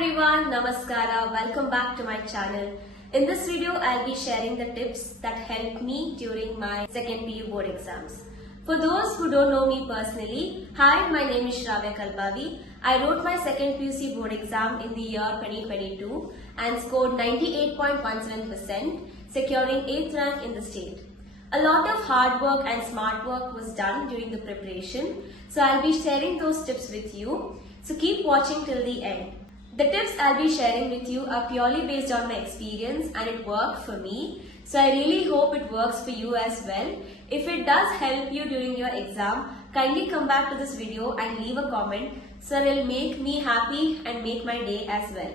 everyone, Namaskara, welcome back to my channel. In this video, I'll be sharing the tips that helped me during my second PU board exams. For those who don't know me personally, hi, my name is Shravya Kalbavi. I wrote my second PUC board exam in the year 2022 and scored 98.17%, securing 8th rank in the state. A lot of hard work and smart work was done during the preparation, so I'll be sharing those tips with you. So keep watching till the end. The tips I'll be sharing with you are purely based on my experience and it worked for me. So I really hope it works for you as well. If it does help you during your exam, kindly come back to this video and leave a comment so it'll make me happy and make my day as well.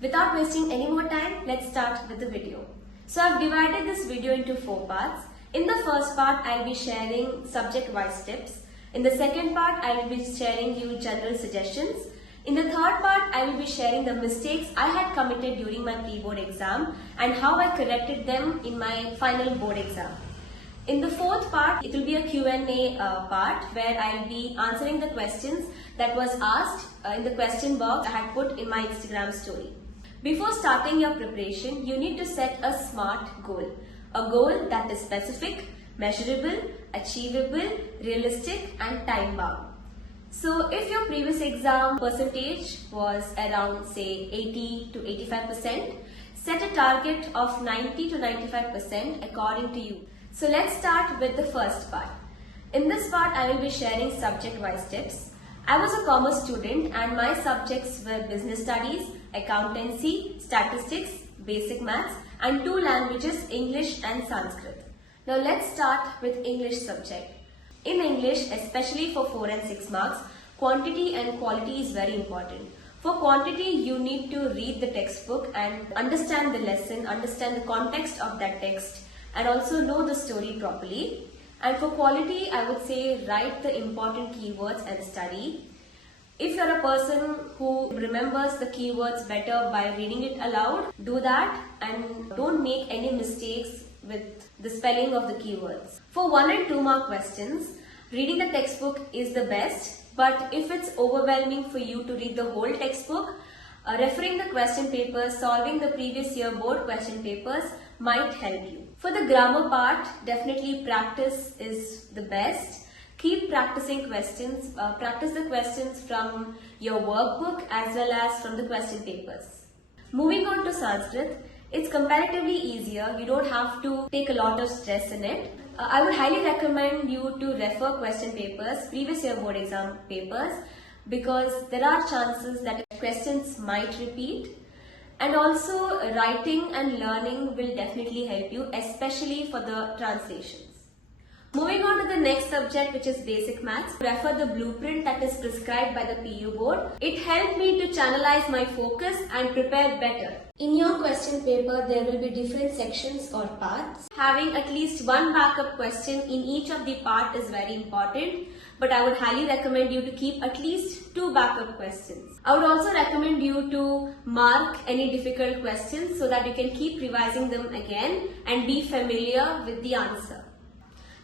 Without wasting any more time, let's start with the video. So I've divided this video into 4 parts. In the first part, I'll be sharing subject-wise tips. In the second part, I will be sharing you general suggestions. In the third part, I will be sharing the mistakes I had committed during my pre-board exam and how I corrected them in my final board exam. In the fourth part, it will be a Q&A part where I will be answering the questions that was asked in the question box I had put in my Instagram story. Before starting your preparation, you need to set a SMART goal. A goal that is specific, measurable, achievable, realistic and time-bound. So if your previous exam percentage was around say 80 to 85%, set a target of 90 to 95% according to you. So let's start with the first part. In this part, I will be sharing subject-wise tips. I was a commerce student and my subjects were business studies, accountancy, statistics, basic maths and 2 languages, English and Sanskrit. Now let's start with English subject. In English, especially for 4 and 6 marks, quantity and quality is very important. For quantity, you need to read the textbook and understand the lesson, understand the context of that text and also know the story properly. And for quality, I would say write the important keywords and study. If you're a person who remembers the keywords better by reading it aloud, do that and don't make any mistakes with the spelling of the keywords. For 1 and 2 mark questions, reading the textbook is the best, but if it's overwhelming for you to read the whole textbook, referring the question papers, solving the previous year board question papers might help you. For the grammar part, definitely practice is the best. Keep practicing questions, practice the questions from your workbook as well as from the question papers. Moving on to Sanskrit, it's comparatively easier, you don't have to take a lot of stress in it. I would highly recommend you to refer question papers, previous year board exam papers, because there are chances that questions might repeat. And also writing and learning will definitely help you, especially for the translations. Moving on to the next subject, which is basic maths. Refer the blueprint that is prescribed by the PU board. It helped me to channelize my focus and prepare better. In your question paper, there will be different sections or parts. Having at least one backup question in each of the part is very important, but I would highly recommend you to keep at least 2 backup questions. I would also recommend you to mark any difficult questions so that you can keep revising them again and be familiar with the answer.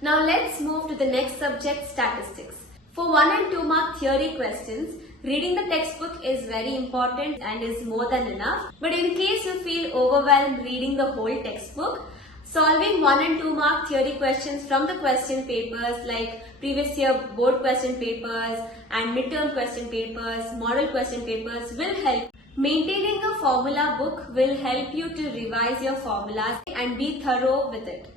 Now let's move to the next subject, statistics. For 1 and 2 mark theory questions, reading the textbook is very important and is more than enough. But in case you feel overwhelmed reading the whole textbook, solving 1 and 2 mark theory questions from the question papers like previous year board question papers and midterm question papers, model question papers will help. Maintaining a formula book will help you to revise your formulas and be thorough with it.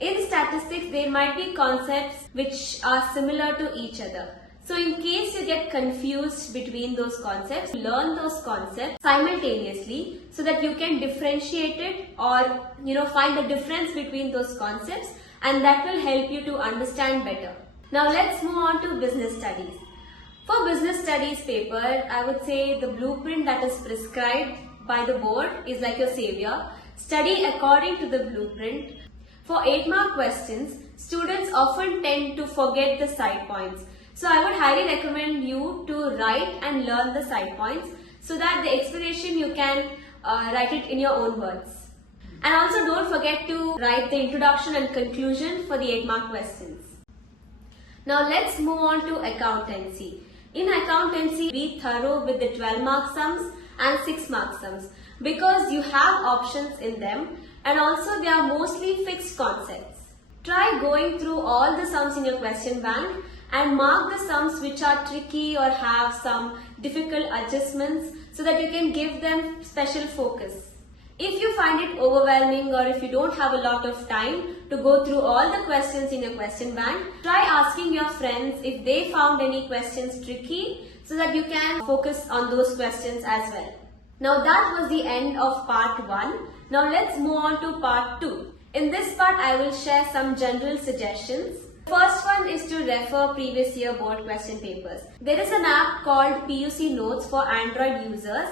In statistics, there might be concepts which are similar to each other. So in case you get confused between those concepts, learn those concepts simultaneously so that you can differentiate it or find the difference between those concepts, and that will help you to understand better. Now let's move on to business studies. For business studies paper, I would say the blueprint that is prescribed by the board is like your savior. Study according to the blueprint. For 8 mark questions, students often tend to forget the side points. So I would highly recommend you to write and learn the side points so that the explanation you can write it in your own words. And also don't forget to write the introduction and conclusion for the 8 mark questions. Now let's move on to accountancy. In accountancy, be thorough with the 12 mark sums and 6 mark sums because you have options in them and also they are mostly fixed concepts. Try going through all the sums in your question bank and mark the sums which are tricky or have some difficult adjustments so that you can give them special focus. If you find it overwhelming or if you don't have a lot of time to go through all the questions in your question bank, try asking your friends if they found any questions tricky so that you can focus on those questions as well. Now that was the end of part 1. Now let's move on to part 2. In this part I will share some general suggestions. First one is to refer previous year board question papers. There is an app called PUC Notes for Android users.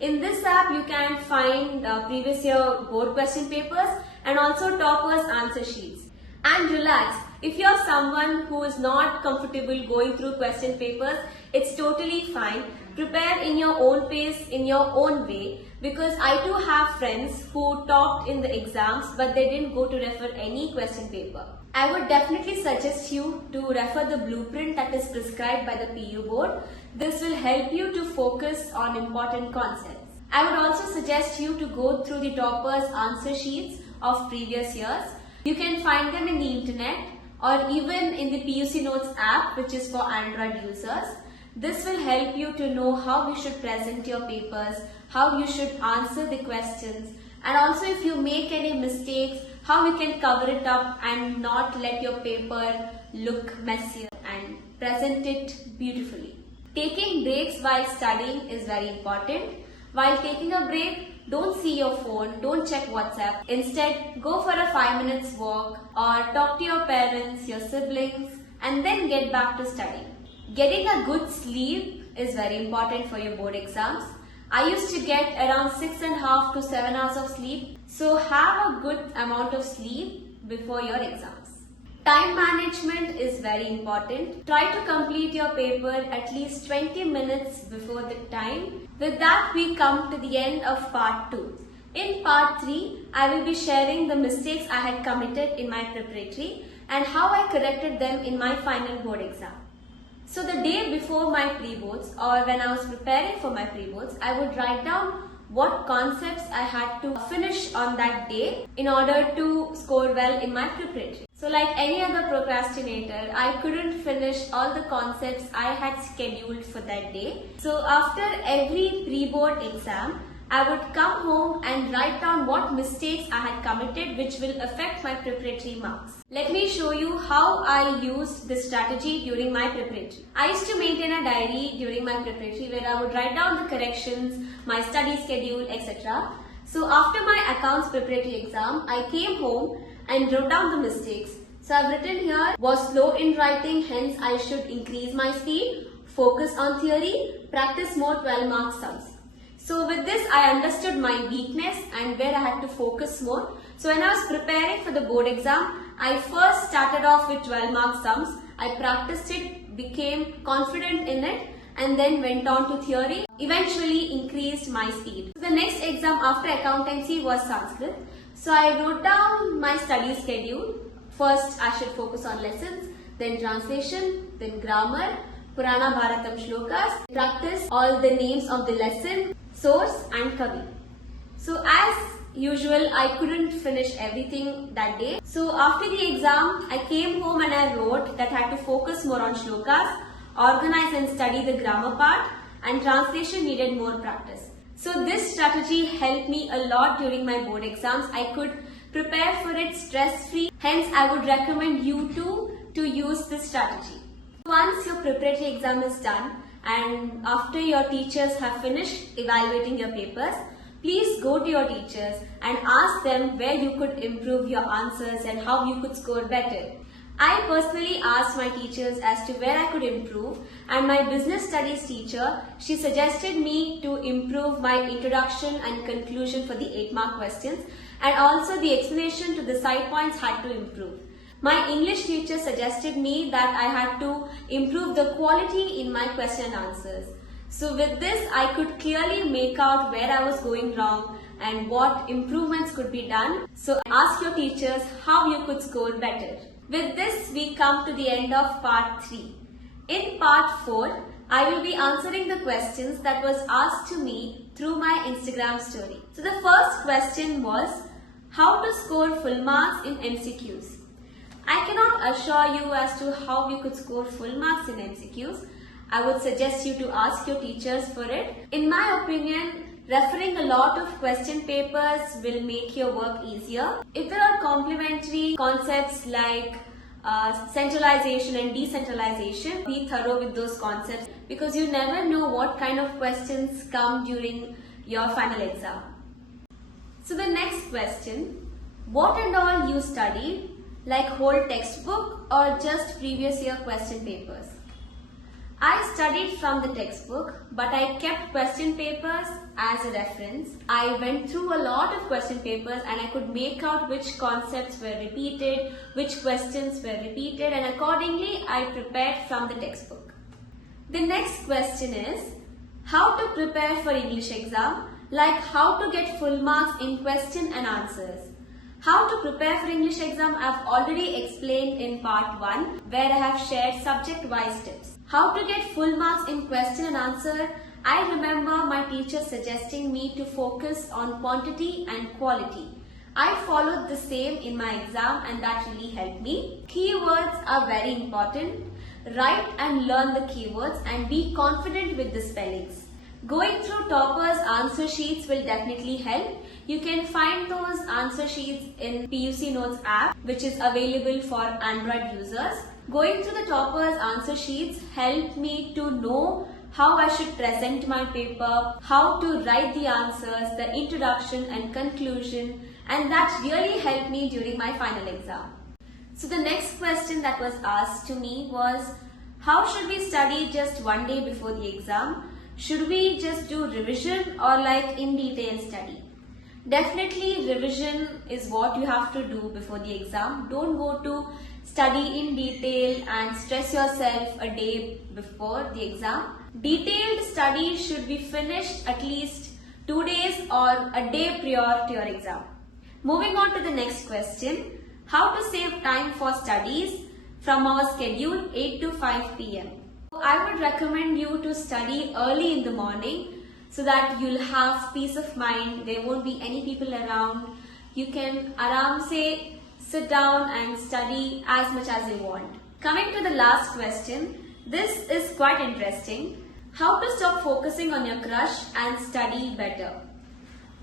In this app, you can find previous year board question papers and also toppers answer sheets. And relax, if you are someone who is not comfortable going through question papers, it's totally fine. Prepare in your own pace, in your own way, because I too have friends who topped in the exams but they didn't go to refer any question paper. I would definitely suggest you to refer the blueprint that is prescribed by the PU board. This will help you to focus on important concepts. I would also suggest you to go through the toppers answer sheets of previous years. You can find them in the internet or even in the PUC Notes app, which is for Android users. This will help you to know how you should present your papers, how you should answer the questions, and also if you make any mistakes, how you can cover it up and not let your paper look messier and present it beautifully. Taking breaks while studying is very important. While taking a break, don't see your phone, don't check WhatsApp. Instead, go for a 5 minutes walk or talk to your parents, your siblings, and then get back to studying. Getting a good sleep is very important for your board exams. I used to get around 6.5 to 7 hours of sleep. So have a good amount of sleep before your exams. Time management is very important. Try to complete your paper at least 20 minutes before the time. With that, we come to the end of part 2. In part 3, I will be sharing the mistakes I had committed in my preparatory and how I corrected them in my final board exam. So the day before my pre-boards or when I was preparing for my pre-boards, I would write down what concepts I had to finish on that day in order to score well in my preparatory. So like any other procrastinator, I couldn't finish all the concepts I had scheduled for that day. So after every pre-board exam, I would come home and write down what mistakes I had committed which will affect my preparatory marks. Let me show you how I used this strategy during my preparatory. I used to maintain a diary during my preparatory where I would write down the corrections, my study schedule, etc. So after my accounts preparatory exam, I came home and wrote down the mistakes. So I've written here, was slow in writing, hence I should increase my speed, focus on theory, practice more 12 mark sums. So with this, I understood my weakness and where I had to focus more. So when I was preparing for the board exam, I first started off with 12 mark sums. I practiced it, became confident in it, and then went on to theory. Eventually increased my speed. The next exam after accountancy was Sanskrit. So I wrote down my study schedule. First, I should focus on lessons, then translation, then grammar, Purana Bharatam shlokas, practice all the names of the lesson, source and kavi. So as usual, I couldn't finish everything that day. So after the exam, I came home and I wrote that I had to focus more on shlokas, organize and study the grammar part, and translation needed more practice. So this strategy helped me a lot during my board exams. I could prepare for it stress-free. Hence, I would recommend you too to use this strategy. Once your preparatory exam is done and after your teachers have finished evaluating your papers, please go to your teachers and ask them where you could improve your answers and how you could score better. I personally asked my teachers as to where I could improve, and my business studies teacher, she suggested me to improve my introduction and conclusion for the 8-mark questions, and also the explanation to the side points had to improve. My English teacher suggested me that I had to improve the quality in my question and answers. So with this, I could clearly make out where I was going wrong and what improvements could be done. So ask your teachers how you could score better. With this, we come to the end of part 3. In part 4, I will be answering the questions that was asked to me through my Instagram story. So the first question was, how to score full marks in MCQs? I cannot assure you as to how you could score full marks in MCQs. I would suggest you to ask your teachers for it. In my opinion, referring a lot of question papers will make your work easier. If there are complementary concepts like centralization and decentralization, be thorough with those concepts because you never know what kind of questions come during your final exam. So the next question, what and all you studied, like whole textbook or just previous year question papers? I studied from the textbook, but I kept question papers as a reference. I went through a lot of question papers and I could make out which concepts were repeated, which questions were repeated, and accordingly I prepared from the textbook. The next question is, how to prepare for English exam, like how to get full marks in question and answers. How to prepare for English exam I have already explained in part 1 where I have shared subject-wise tips. How to get full marks in question and answer, I remember my teacher suggesting me to focus on quantity and quality. I followed the same in my exam and that really helped me. Keywords are very important. Write and learn the keywords and be confident with the spellings. Going through toppers answer sheets will definitely help. You can find those answer sheets in PUC Notes app, which is available for Android users. Going through the toppers answer sheets helped me to know how I should present my paper, how to write the answers, the introduction and conclusion, and that really helped me during my final exam. So the next question that was asked to me was, how should we study just one day before the exam? Should we just do revision or like in detail study? Definitely revision is what you have to do before the exam. Don't go to study in detail and stress yourself a day before the exam. Detailed study should be finished at least 2 days or a day prior to your exam. Moving on to the next question, how to save time for studies from our schedule 8 to 5 p.m. I would recommend you to study early in the morning so that you'll have peace of mind, there won't be any people around. You can say sit down and study as much as you want. Coming to the last question, this is quite interesting. How to stop focusing on your crush and study better?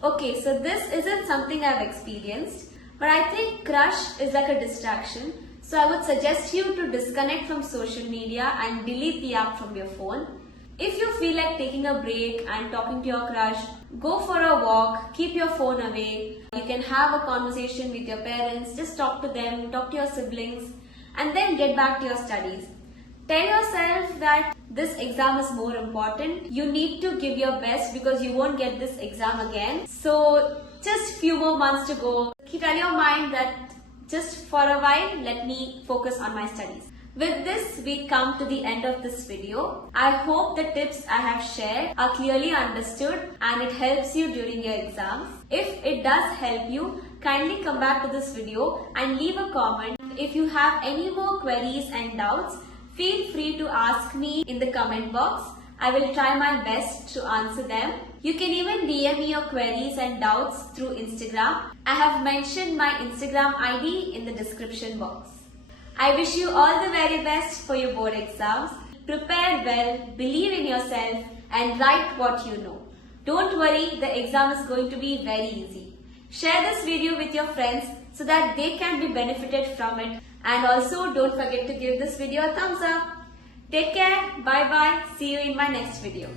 Okay, so this isn't something I've experienced, but I think crush is like a distraction. So I would suggest you to disconnect from social media and delete the app from your phone. If you feel like taking a break and talking to your crush, go for a walk, keep your phone away. You can have a conversation with your parents, just talk to them, talk to your siblings, and then get back to your studies. Tell yourself that this exam is more important. You need to give your best because you won't get this exam again. So just few more months to go. Tell your mind that just for a while, let me focus on my studies. With this, we come to the end of this video. I hope the tips I have shared are clearly understood and it helps you during your exams. If it does help you, kindly come back to this video and leave a comment. If you have any more queries and doubts, feel free to ask me in the comment box. I will try my best to answer them. You can even DM me your queries and doubts through Instagram. I have mentioned my Instagram ID in the description box. I wish you all the very best for your board exams. Prepare well, believe in yourself and write what you know. Don't worry, the exam is going to be very easy. Share this video with your friends so that they can be benefited from it. And also don't forget to give this video a thumbs up. Take care, bye bye, see you in my next video.